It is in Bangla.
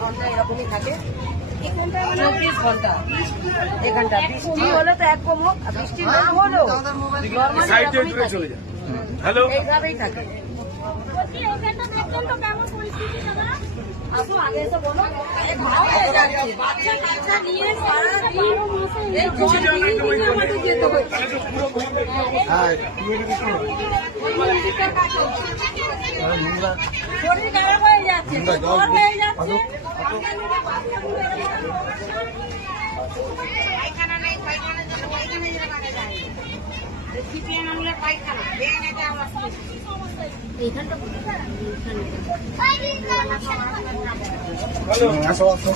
ঘন্টা এরকমই থাকে, 24 ঘন্টা। এখানটা বৃষ্টি হলে তো এক কম হোক, বৃষ্টি না হলেও এইভাবেই থাকে। আসো আগে এসে বলো, বাচ্চা কাচ্চা নিয়ে সারাদিন আমাদের যেতে হচ্ছে। শরীর খারাপ হয়ে যাচ্ছে, জ্বর হয়ে যাচ্ছে। পায়খানা নেই, পায়খানার জন্য পায়খানা যেতে যায়, সিপিএম আমলে পায়খানা বেড়ে আমার এইখানটা আসো আসো